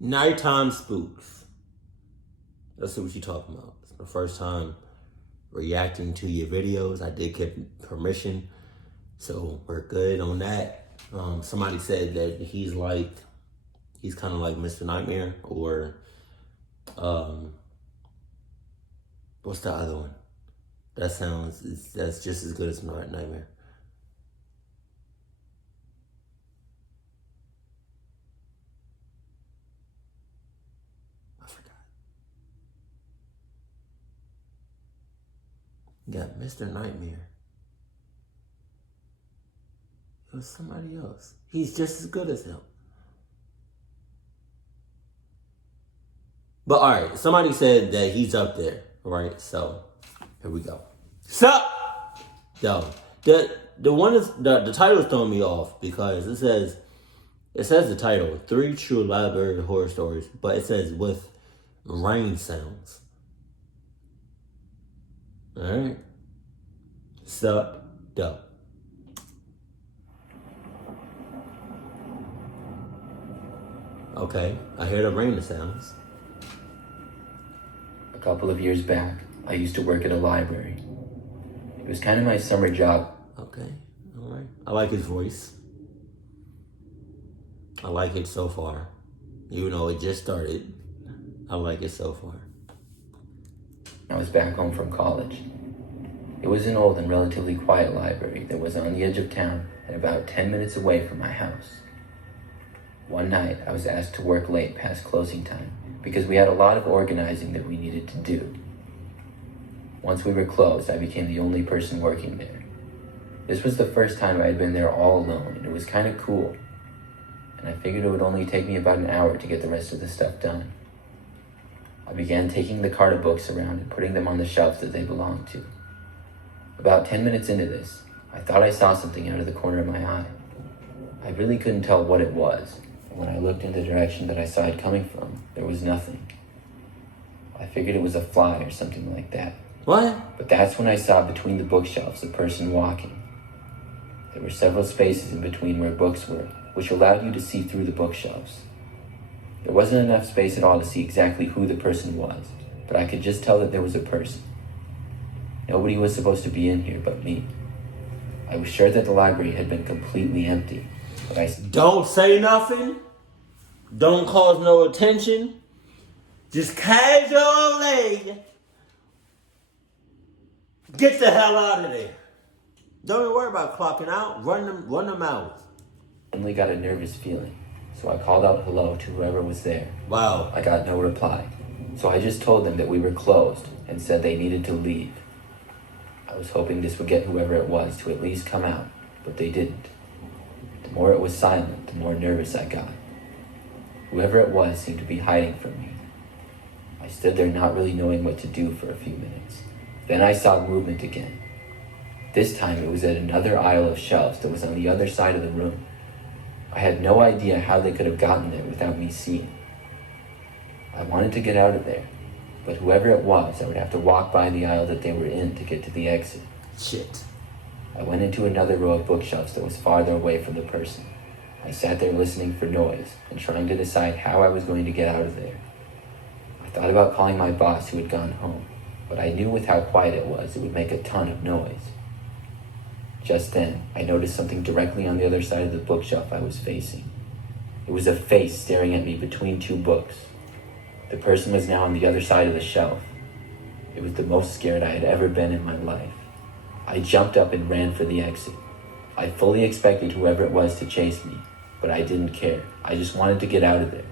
Nighttime spooks. Let's see what you're talking about. It's my first time reacting to your videos. I did get permission, so we're good on that. Somebody said that he's kind of like Mr. Nightmare, or what's the other one? That's just as good as Nightmare. I forgot. You got Mr. Nightmare. It was somebody else. He's just as good as him. But all right, somebody said that he's up there, right? So here we go. Sup? Yo, the one is the title is throwing me off because it says the title 3 True Library Horror Stories, but it says with rain sounds. All right. Sup? Dope. Okay, I hear the rain sounds. A couple of years back, I used to work at a library. It was kind of my summer job. Okay, all right. I like his voice. I like it so far. Even though it just started, I like it so far. I was back home from college. It was an old and relatively quiet library that was on the edge of town and about 10 minutes away from my house. One night, I was asked to work late past closing time because we had a lot of organizing that we needed to do. Once we were closed, I became the only person working there. This was the first time I had been there all alone, and it was kind of cool. And I figured it would only take me about an hour to get the rest of the stuff done. I began taking the cart of books around and putting them on the shelves that they belonged to. About 10 minutes into this, I thought I saw something out of the corner of my eye. I really couldn't tell what it was, and when I looked in the direction that I saw it coming from, there was nothing. I figured it was a fly or something like that. What? But that's when I saw between the bookshelves a person walking. There were several spaces in between where books were, which allowed you to see through the bookshelves. There wasn't enough space at all to see exactly who the person was, but I could just tell that there was a person. Nobody was supposed to be in here but me. I was sure that the library had been completely empty, but Don't say nothing. Don't cause no attention. Just casually get the hell out of there. Don't even worry about clocking out. Run them out. I suddenly got a nervous feeling, so I called out hello to whoever was there. Wow. I got no reply, so I just told them that we were closed and said they needed to leave. I was hoping this would get whoever it was to at least come out, but they didn't. The more it was silent, the more nervous I got. Whoever it was seemed to be hiding from me. I stood there not really knowing what to do for a few minutes. Then I saw movement again. This time it was at another aisle of shelves that was on the other side of the room. I had no idea how they could have gotten there without me seeing. I wanted to get out of there, but whoever it was, I would have to walk by the aisle that they were in to get to the exit. Shit. I went into another row of bookshelves that was farther away from the person. I sat there listening for noise and trying to decide how I was going to get out of there. I thought about calling my boss who had gone home, but I knew with how quiet it was, it would make a ton of noise. Just then, I noticed something directly on the other side of the bookshelf I was facing. It was a face staring at me between two books. The person was now on the other side of the shelf. It was the most scared I had ever been in my life. I jumped up and ran for the exit. I fully expected whoever it was to chase me, but I didn't care. I just wanted to get out of there.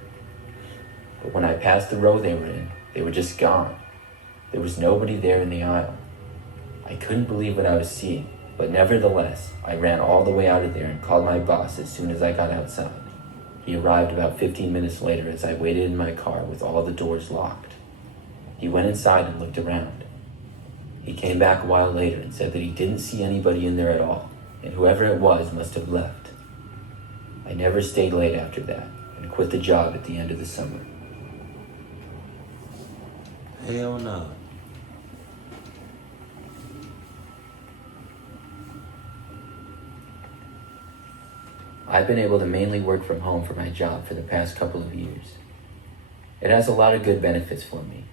But when I passed the row they were in, they were just gone. There was nobody there in the aisle. I couldn't believe what I was seeing, but nevertheless, I ran all the way out of there and called my boss as soon as I got outside. He arrived about 15 minutes later as I waited in my car with all the doors locked. He went inside and looked around. He came back a while later and said that he didn't see anybody in there at all, and whoever it was must have left. I never stayed late after that and quit the job at the end of the summer. Hell no. I've been able to mainly work from home for my job for the past couple of years. It has a lot of good benefits for me.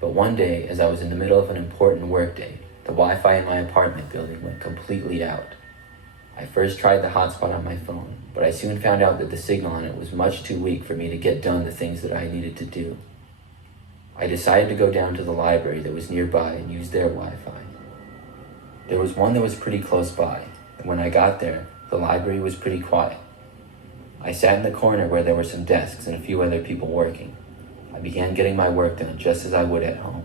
But one day, as I was in the middle of an important workday, the Wi-Fi in my apartment building went completely out. I first tried the hotspot on my phone, but I soon found out that the signal on it was much too weak for me to get done the things that I needed to do. I decided to go down to the library that was nearby and use their Wi-Fi. There was one that was pretty close by, and when I got there, the library was pretty quiet. I sat in the corner where there were some desks and a few other people working. I began getting my work done just as I would at home.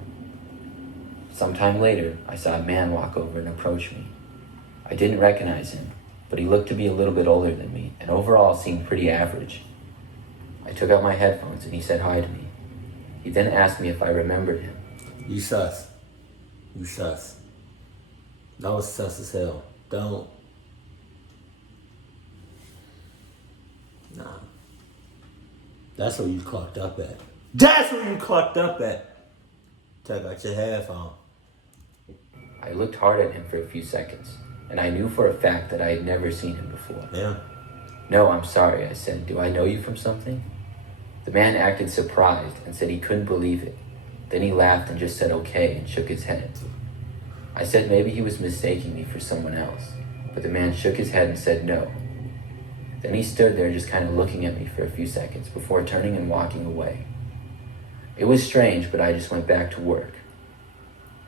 Sometime later, I saw a man walk over and approach me. I didn't recognize him, but he looked to be a little bit older than me and overall seemed pretty average. I took out my headphones and he said hi to me. He then asked me if I remembered him. You sus. You sus. That was sus as hell. Don't. Nah. That's where you clocked up at. That's where you clocked up at. Take out your headphone. I looked hard at him for a few seconds, and I knew for a fact that I had never seen him before. Yeah. No, I'm sorry, I said. Do I know you from something? The man acted surprised and said he couldn't believe it. Then he laughed and just said okay and shook his head. I said maybe he was mistaking me for someone else, but the man shook his head and said no. Then he stood there just kind of looking at me for a few seconds before turning and walking away. It was strange, but I just went back to work.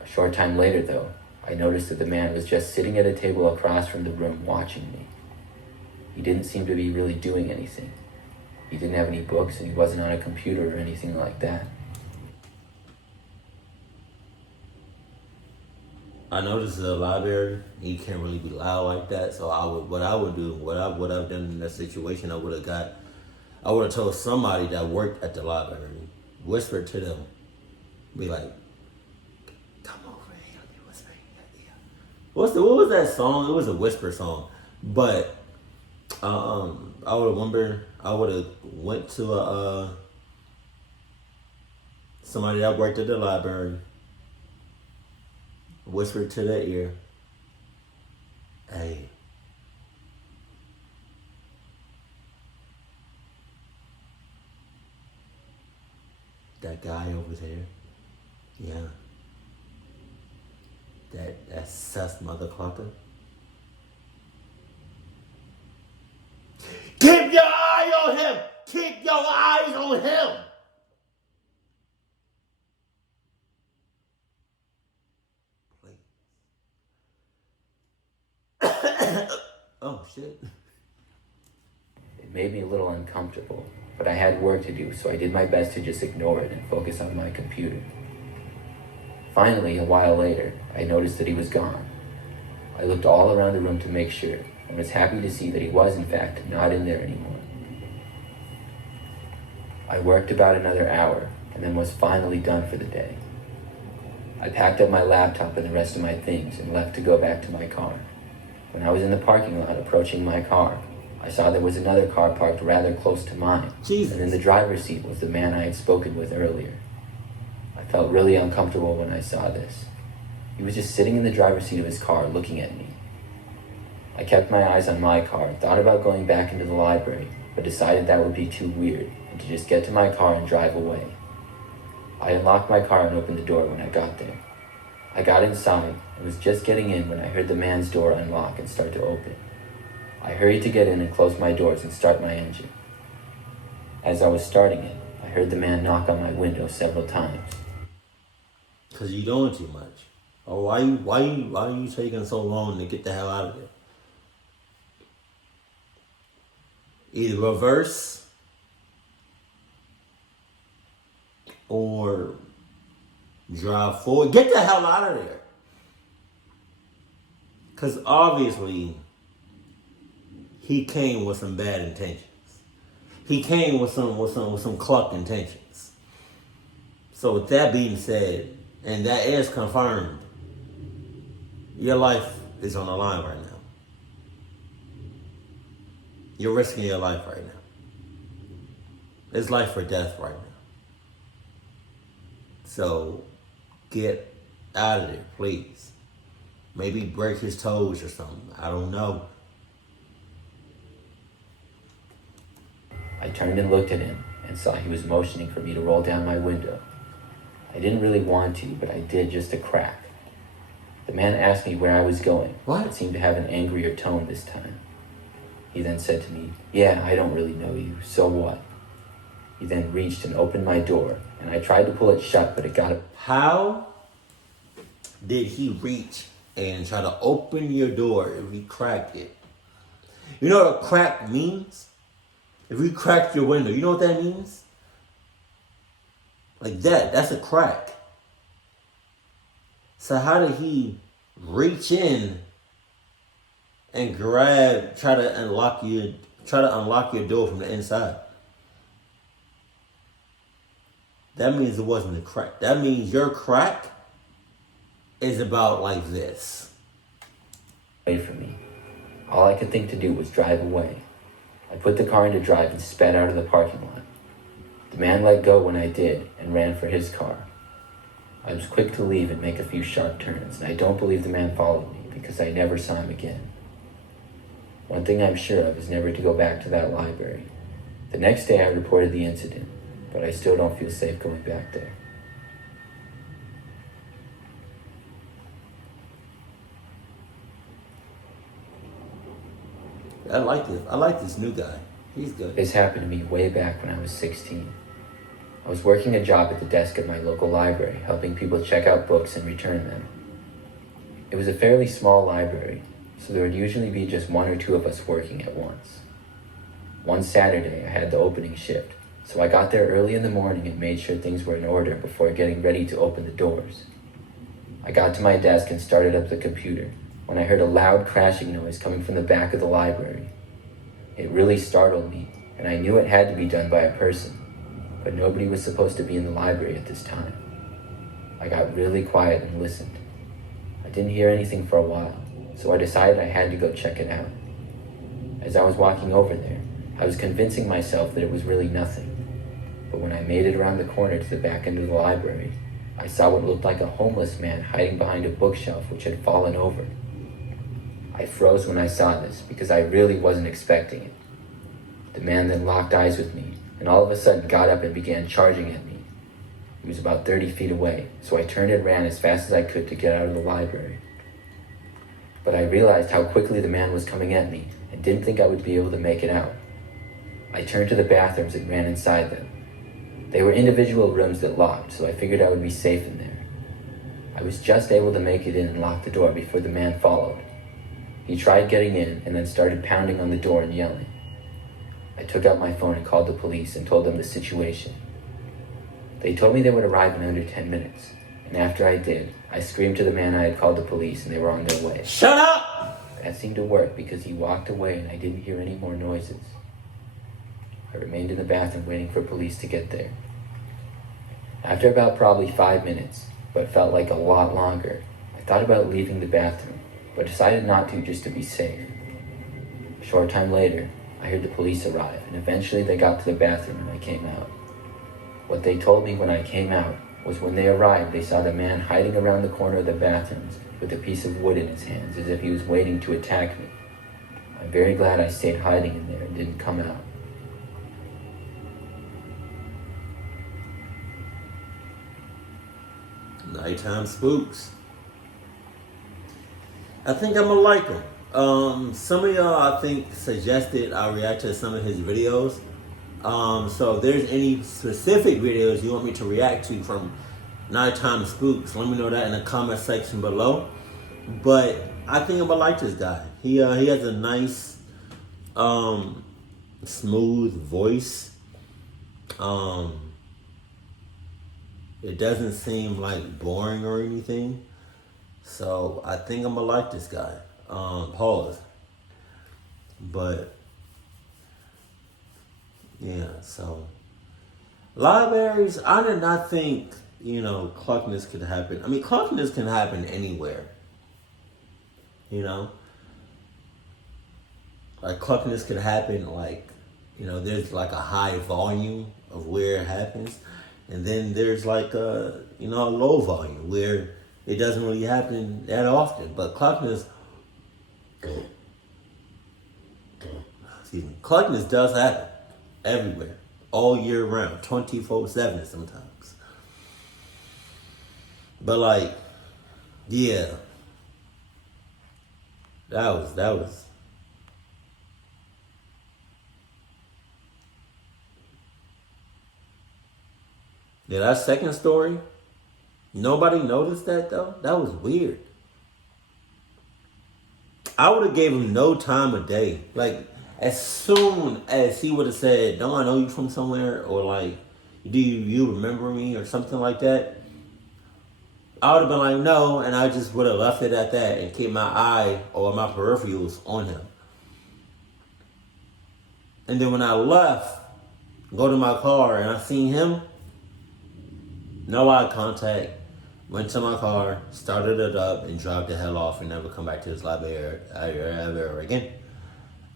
A short time later, though, I noticed that the man was just sitting at a table across from the room watching me. He didn't seem to be really doing anything. He didn't have any books and he wasn't on a computer or anything like that. I noticed in the library, you can't really be loud like that. So what I've done in that situation, I would have told somebody that worked at the library, whisper to them, be like, come over here, be whispering. What was that song? It was a whisper song, but I would have went to somebody that worked at the library, whispered to their ear, hey, that guy over there, yeah, that sus mother clucker. Keep your eye on him! Keep your eyes on him! Oh, shit. It made me a little uncomfortable, but I had work to do, so I did my best to just ignore it and focus on my computer. Finally, a while later, I noticed that he was gone. I looked all around the room to make sure, and was happy to see that he was, in fact, not in there anymore. I worked about another hour, and then was finally done for the day. I packed up my laptop and the rest of my things and left to go back to my car. When I was in the parking lot approaching my car, I saw there was another car parked rather close to mine, Jesus. And in the driver's seat was the man I had spoken with earlier. I felt really uncomfortable when I saw this. He was just sitting in the driver's seat of his car looking at me. I kept my eyes on my car, thought about going back into the library, but decided that would be too weird, and to just get to my car and drive away. I unlocked my car and opened the door when I got there. I got inside and was just getting in when I heard the man's door unlock and start to open. I hurried to get in and close my doors and start my engine. As I was starting it, I heard the man knock on my window several times. Cause you doing too much. Or why are you taking so long to get the hell out of there? Either reverse or drive forward. Get the hell out of there. Cause obviously he came with some bad intentions. He came with some clucked intentions. So with that being said, and that is confirmed, your life is on the line right now. You're risking your life right now. It's life or death right now. So get out of there, please. Maybe break his toes or something. I don't know. I turned and looked at him, and saw he was motioning for me to roll down my window. I didn't really want to, but I did just a crack. The man asked me where I was going. What? It seemed to have an angrier tone this time. He then said to me, "Yeah, I don't really know you, so what?" He then reached and opened my door, and I tried to pull it shut, but it got up. How did he reach and try to open your door if he cracked it? You know what a crack means? If you cracked your window, you know what that means? Like that's a crack. So how did he reach in and try to unlock your door from the inside? That means it wasn't a crack. That means your crack is about like this. Away from me. All I could think to do was drive away. I put the car into drive and sped out of the parking lot. The man let go when I did and ran for his car. I was quick to leave and make a few sharp turns, and I don't believe the man followed me because I never saw him again. One thing I'm sure of is never to go back to that library. The next day I reported the incident, but I still don't feel safe going back there. I like this. I like this new guy. He's good. This happened to me way back when I was 16. I was working a job at the desk at my local library, helping people check out books and return them. It was a fairly small library, so there would usually be just one or two of us working at once. One Saturday, I had the opening shift, so I got there early in the morning and made sure things were in order before getting ready to open the doors. I got to my desk and started up the computer when I heard a loud crashing noise coming from the back of the library. It really startled me, and I knew it had to be done by a person, but nobody was supposed to be in the library at this time. I got really quiet and listened. I didn't hear anything for a while, so I decided I had to go check it out. As I was walking over there, I was convincing myself that it was really nothing, but when I made it around the corner to the back end of the library, I saw what looked like a homeless man hiding behind a bookshelf which had fallen over. I froze when I saw this because I really wasn't expecting it. The man then locked eyes with me and all of a sudden got up and began charging at me. He was about 30 feet away, so I turned and ran as fast as I could to get out of the library. But I realized how quickly the man was coming at me and didn't think I would be able to make it out. I turned to the bathrooms and ran inside them. They were individual rooms that locked, so I figured I would be safe in there. I was just able to make it in and lock the door before the man followed. He tried getting in and then started pounding on the door and yelling. I took out my phone and called the police and told them the situation. They told me they would arrive in under 10 minutes, and after I did, I screamed to the man I had called the police and they were on their way. Shut up! That seemed to work because he walked away and I didn't hear any more noises. I remained in the bathroom waiting for police to get there. After about probably 5 minutes, but felt like a lot longer, I thought about leaving the bathroom, but decided not to just to be safe. A short time later, I heard the police arrive, and eventually they got to the bathroom and I came out. What they told me when I came out was when they arrived, they saw the man hiding around the corner of the bathrooms with a piece of wood in his hands as if he was waiting to attack me. I'm very glad I stayed hiding in there and didn't come out. Nighttime Spooks. I think I'm gonna like him. Some of y'all, I think, suggested I react to some of his videos. So if there's any specific videos you want me to react to from Nighttime Spooks, let me know that in the comment section below. But I think I'm gonna like this guy. He has a nice, smooth voice. It doesn't seem like boring or anything. So I think I'm gonna like this guy. Pause. But yeah, so libraries, I did not think, cluckiness could happen. I mean, cluckiness can happen anywhere. Like cluckiness could happen there's like a high volume of where it happens. And then there's like a low volume where it doesn't really happen that often. But cluckiness does happen everywhere. all year round, 24/7 sometimes. But like, yeah, that was. Yeah, that second story, nobody noticed that though. That was weird. I would have gave him no time of day. Like, as soon as he would have said, "Don't I know you from somewhere?" or like, "Do you remember me?" or something like that, I would have been like, "No," and I just would have left it at that and kept my eye or my peripherals on him. And then when I left, go to my car and I seen him, no eye contact, went to my car, started it up, and dropped the hell off and never come back to this library ever again.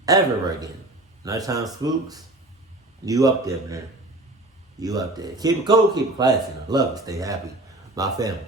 Ever again. Nighttime Spooks, you up there, man. You up there. Keep it cool, keep it classy. I love it, stay happy. My family.